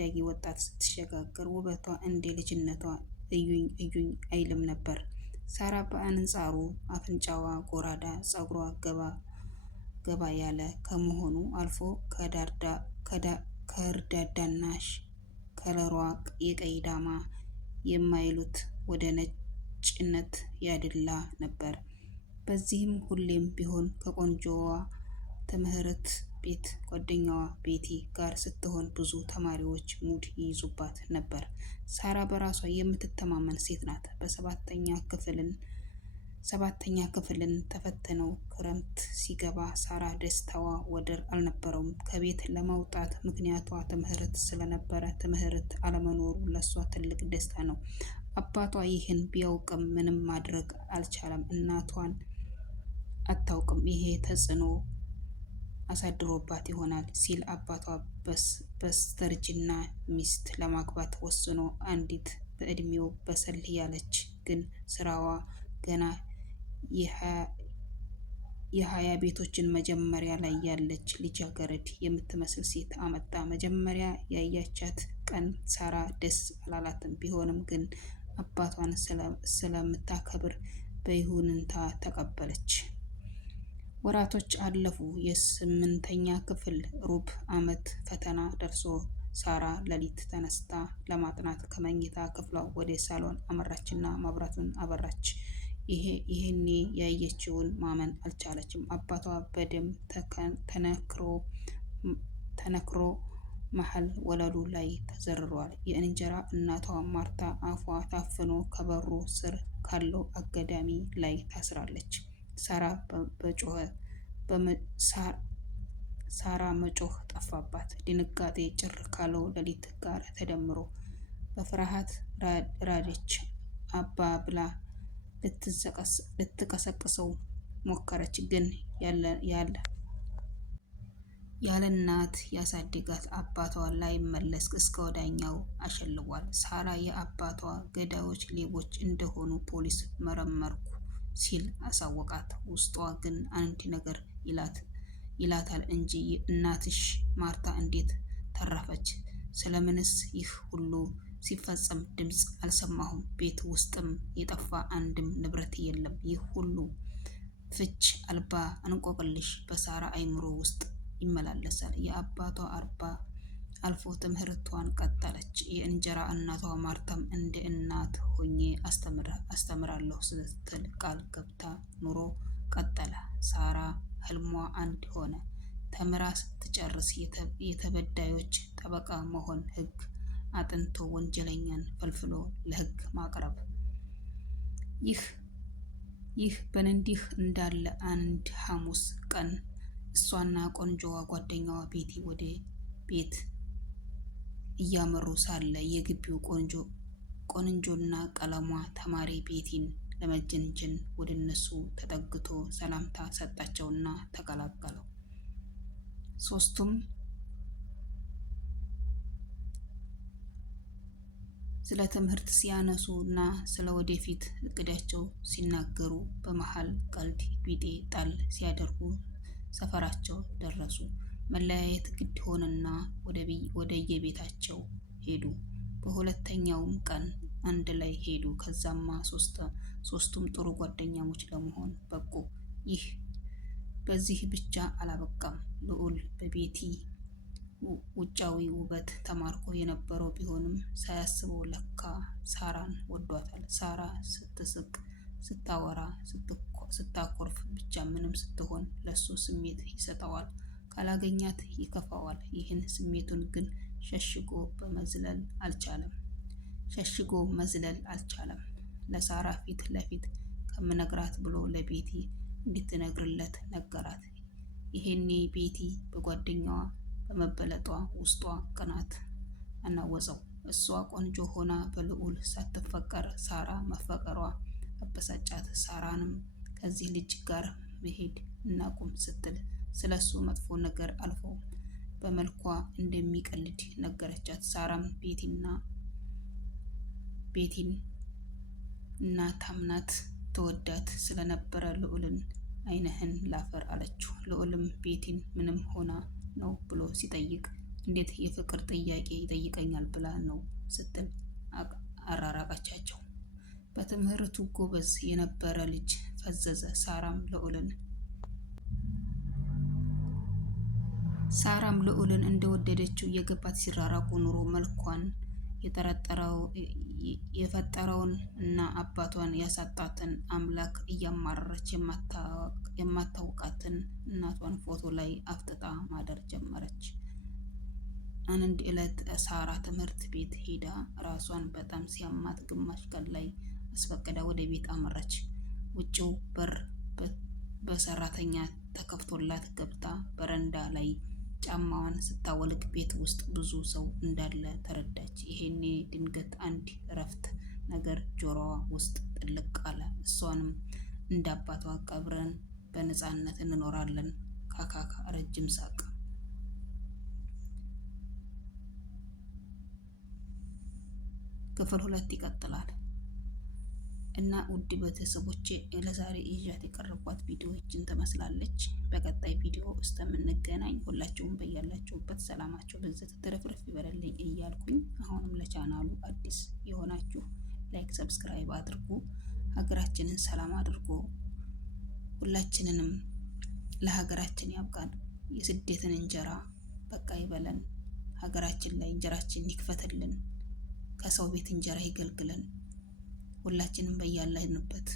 ታዳጊ ወጣት ስትሸጋገር ውበቷ እንደ ልጅነቷ እዩኝ እዩኝ አይልም ነበር። ሳራ በአንጻሩ አፍንጫዋ ጎራዳ፣ ፀጉሯ ገባ ያለ ከመሆኑ አልፎ ከርዳዳና ከለሯ የቀይ ዳማ የማይሉት ወደ ነጭነት ያደላ ነበር። በዚህም ሁሌም ቢሆን ከቆንጆዋ ትምህርት ቤት ጓደኛዋ ቤቲ ጋር ስትሆን ብዙ ተማሪዎች ሙድ ይይዙባት ነበር። ሳራ በራሷ የምትተማመን ሴት ናት። ሰባተኛ ክፍልን ተፈትነው ክረምት ሲገባ ሳራ ደስታዋ ወደር አልነበረውም። ከቤት ለመውጣት ምክንያቷ ትምህርት ስለነበረ ትምህርት አለመኖሩ ለሷ ትልቅ ደስታ ነው። አባቷ ይህን ቢያውቅም ምንም ማድረግ አልቻለም። እናቷን አታውቅም ይሄ ተጽዕኖ አሳድሮባት ይሆናል ሲል አባቷ በስተርጅና ሚስት ለማግባት ወስኖ አንዲት በእድሜው በሰል ያለች ግን ስራዋ ገና የሀያ ቤቶችን መጀመሪያ ላይ ያለች ልጃገረድ የምትመስል ሴት አመጣ። መጀመሪያ ያያቻት ቀን ሳራ ደስ አላላትም። ቢሆንም ግን አባቷን ስለምታከብር በይሁንታ ተቀበለች። ወራቶች አለፉ። የ8ኛ ክፍል ሩብ ዓመት ፈተና ደርሶ ሳራ ሌሊት ተነስታ ለማጥናት ከመኝታ ክፍሏ ወደ ሳሎን አመራችና መብራቱን አበራች። ይሄኔ ያየችውን ማመን አልቻለችም። አባቷ በደም ተነክሮ መሀል ወለሉ ላይ ተዘርሯል። የእንጀራ እናቷ ማርታ አፏ ታፍኖ ከበሩ ስር ካለው አጋዳሚ ላይ ታስራለች። ሳራ መጮህ ጠፋባት። ድንጋጤ ጭር ካለው ሌሊት ጋር ተደምሮ በፍርሃት ራደች። አባ ብላ ልትቀሰቅሰው ሞከረች። ግን ያለ እናት ያሳደጋት አባቷ ላይመለስ እስከ ወዲያኛው አሸልቧል። ሳራ የአባቷ ገዳዮች ሌቦች እንደሆኑ ፖሊስ መረመርኩ ሲል አሳወቃት። ውስጧ ግን አንድ ነገር ይላታል እንጂ እናትሽ ማርታ እንዴት ተረፈች? ስለምንስ ይህ ሁሉ ሲፈጸም ድምፅ አልሰማሁም? ቤት ውስጥም የጠፋ አንድም ንብረት የለም። ይህ ሁሉ ፍች አልባ እንቆቅልሽ በሳራ አይምሮ ውስጥ ይመላለሳል። የአባቷ አልፎ ትምህርቷን ቀጠለች። የእንጀራ እናቷ ማርታም እንደ እናት ሆኜ አስተምራለሁ ስትል ቃል ገብታ ኑሮ ቀጠለ። ሳራ ህልሟ አንድ ሆነ። ተምራ ስትጨርስ የተበዳዮች ጠበቃ መሆን፣ ህግ አጥንቶ ወንጀለኛን ፈልፍሎ ለህግ ማቅረብ። ይህ በእንዲህ እንዳለ አንድ ሐሙስ ቀን እሷና ቆንጆዋ ጓደኛዋ ቤቲ ወደ ቤት እያመሩ ሳለ የግቢው ቆንጆና ቀለሟ ተማሪ ቤቲን ለመጀንጀን ወደ እነሱ ተጠግቶ ሰላምታ ሰጣቸውና ተቀላቀለው። ሶስቱም ስለ ትምህርት ሲያነሱ እና ስለ ወደፊት እቅዳቸው ሲናገሩ በመሃል ቀልድ ቢጤ ጣል ሲያደርጉ ሰፈራቸው ደረሱ። መለያየት ግድ ሆነና ወደየቤታቸው ሄዱ። በሁለተኛውም ቀን አንድ ላይ ሄዱ። ከዛማ ሶስቱም ጥሩ ጓደኛሞች ለመሆን በቁ። ይህ በዚህ ብቻ አላበቃም። ልዑል በቤቲ ውጫዊ ውበት ተማርኮ የነበረው ቢሆንም ሳያስበው ለካ ሳራን ወዷታል። ሳራ ስትስቅ፣ ስታወራ፣ ስታኮርፍ ብቻ ምንም ስትሆን ለሱ ስሜት ይሰጠዋል። ካላገኛት ይከፋዋል። ይህን ስሜቱን ግን ሸሽጎ መዝለል አልቻለም። ለሳራ ፊት ለፊት ከምነግራት ብሎ ለቤቲ እንድትነግርለት ነገራት። ይሄኔ ቤቲ በጓደኛዋ በመበለጧ ውስጧ ቅናት አናወጸው። እሷ ቆንጆ ሆና በልዑል ሳትፈቀር ሳራ መፈቀሯ አበሳጫት። ሳራንም ከዚህ ልጅ ጋር መሄድ እናቁም ስትል ስለሱ መጥፎ ነገር አልፎ በመልኳ እንደሚቀልድ ነገረቻት። ሳራም ቤቲን እና ታምናት ተወዳት ስለነበረ ልዑልን ዓይንህን ላፈር አለችው። ልዑልም ቤቲን ምንም ሆና ነው ብሎ ሲጠይቅ እንዴት የፍቅር ጥያቄ ይጠይቀኛል ብላ ነው ስትል አራራቃቻቸው። በትምህርቱ ጎበዝ የነበረ ልጅ ፈዘዘ። ሳራም ልዑልን እንደወደደችው የገባት ሲራራቁ ኑሮ መልኳን የፈጠረውን እና አባቷን ያሳጣትን አምላክ እያማረረች የማታውቃትን እናቷን ፎቶ ላይ አፍጥጣ ማደር ጀመረች። አንድ ዕለት ሳራ ትምህርት ቤት ሄዳ ራሷን በጣም ሲያማት ግማሽ ቀን ላይ አስፈቅዳ ወደ ቤት አመራች። ውጭው በር በሰራተኛ ተከፍቶላት ገብታ በረንዳ ላይ ጫማዋን ስታወልቅ ቤት ውስጥ ብዙ ሰው እንዳለ ተረዳች። ይሄኔ ድንገት አንድ እረፍት ነገር ጆሮዋ ውስጥ ጥልቅ አለ። እሷንም እንደ አባቷ ቀብረን በነፃነት እንኖራለን። ካካካ ረጅም ሳቅ። ክፍል 2 ይቀጥላል። እና ውድ ቤተሰቦቼ ለዛሬ ይዣት የቀረብኳት ቪዲዮዎችን ትመስላለች። በቀጣይ ቪዲዮ እስከምንገናኝ ሁላችሁም በያላችሁበት ሰላማችሁ በዘት ተረፍረፍ ይበልልኝ እያልኩኝ አሁንም ለቻናሉ አዲስ የሆናችሁ ላይክ፣ ሰብስክራይብ አድርጉ። ሀገራችንን ሰላም አድርጎ ሁላችንንም ለሀገራችን ያብቃን። የስደትን እንጀራ በቃ ይበለን። ሀገራችን ላይ እንጀራችን ይክፈትልን። ከሰው ቤት እንጀራ ይገልግለን። ሁላችንም በያለንበት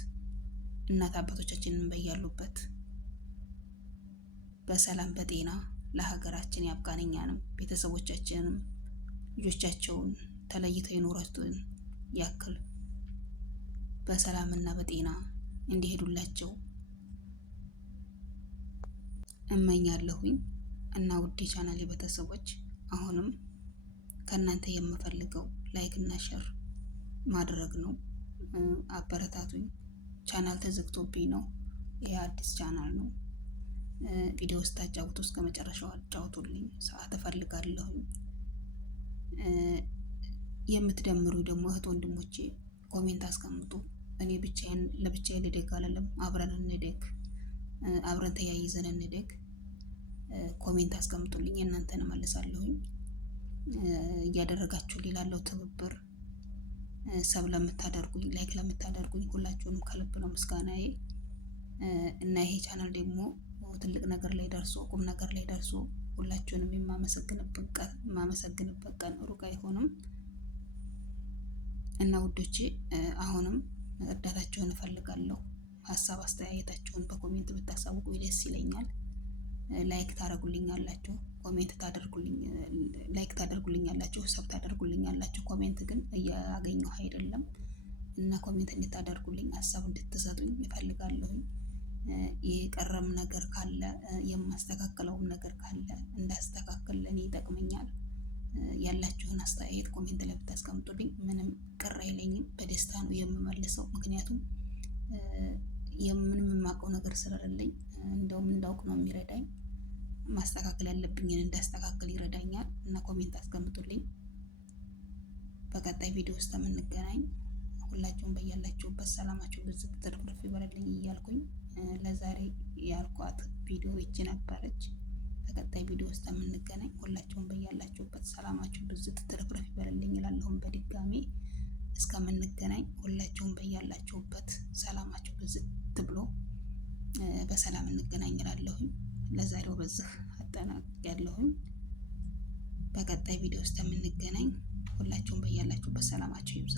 እናት አባቶቻችንን በያሉበት በሰላም በጤና ለሀገራችን ያብቃን። እኛንም ቤተሰቦቻችንም ልጆቻቸውን ተለይተው የኖሩትን ያክል በሰላምና በጤና እንዲሄዱላቸው እመኛለሁኝ። እና ውድ ቻናሌ ቤተሰቦች አሁንም ከእናንተ የምፈልገው ላይክ እና ሼር ማድረግ ነው። አበረታቱኝ። ቻናል ተዘግቶብኝ ነው። ይሄ አዲስ ቻናል ነው። ቪዲዮ ስታጫውቱ እስከ መጨረሻው አጫውቱልኝ። ሰዓት እፈልጋለሁ። የምትደምሩ ደግሞ እህት ወንድሞቼ ኮሜንት አስቀምጡ። እኔ ለብቻዬ ልደግ አላለም። አብረን እንደግ፣ አብረን ተያይዘን እንደግ። ኮሜንት አስቀምጡልኝ። እናንተን እመልሳለሁኝ። እያደረጋችሁልኝ ላለው ትብብር ሰብ ለምታደርጉኝ፣ ላይክ ለምታደርጉኝ ሁላችሁንም ከልብ ነው ምስጋናዬ። እና ይሄ ቻናል ደግሞ ትልቅ ነገር ላይ ደርሶ ቁም ነገር ላይ ደርሶ ሁላችሁንም የማመሰግንበት ቀን ሩቅ አይሆንም። እና ውዶቼ አሁንም እርዳታችሁን እፈልጋለሁ። ሀሳብ አስተያየታችሁን በኮሜንት ብታሳውቁ ደስ ይለኛል። ላይክ ታደርጉልኛላችሁ፣ ኮሜንት ላይክ ታደርጉልኛላችሁ፣ ሰብ ታደርጉልኛላችሁ። ኮሜንት ግን እያገኘሁ አይደለም እና ኮሜንት እንድታደርጉልኝ ሀሳብ እንድትሰጡኝ እፈልጋለሁኝ። የቀረም ነገር ካለ የማስተካከለውም ነገር ካለ እንዳስተካከል ለኔ ይጠቅመኛል። ያላችሁን አስተያየት ኮሜንት ላይ ብታስቀምጡልኝ ምንም ቅር አይለኝም፣ በደስታ ነው የምመልሰው። ምክንያቱም ምንም የማውቀው ነገር ስለሌለኝ እንደውም እንዳውቅ ነው የሚረዳኝ። ማስተካከል ያለብኝን እንዳስተካከል ይረዳኛል። እና ኮሜንት አስቀምጡልኝ። በቀጣይ ቪዲዮ ውስጥ የምንገናኝ ሁላችሁም በያላችሁበት ሰላማችሁ ብዝት ትርፍርፍ ይበልልኝ እያልኩኝ ለዛሬ ያልኳት ቪዲዮ ይቺ ነበረች። በቀጣይ ቪዲዮ ውስጥ የምንገናኝ ሁላችሁም በያላችሁበት ሰላማችሁ ብዝት ትርፍርፍ ይበልልኝ እላለሁም በድጋሚ እስከምንገናኝ ሁላችሁም በያላችሁበት ሰላማችሁ ብዝት ብሎ በሰላም እንገናኝ እላለሁኝ። ለዛሬው በዚህ አጠናቅቄያለሁኝ። በቀጣይ ቪዲዮ ውስጥ የምንገናኝ ሁላችሁም በያላችሁበት ሰላማችሁ ይብዛ።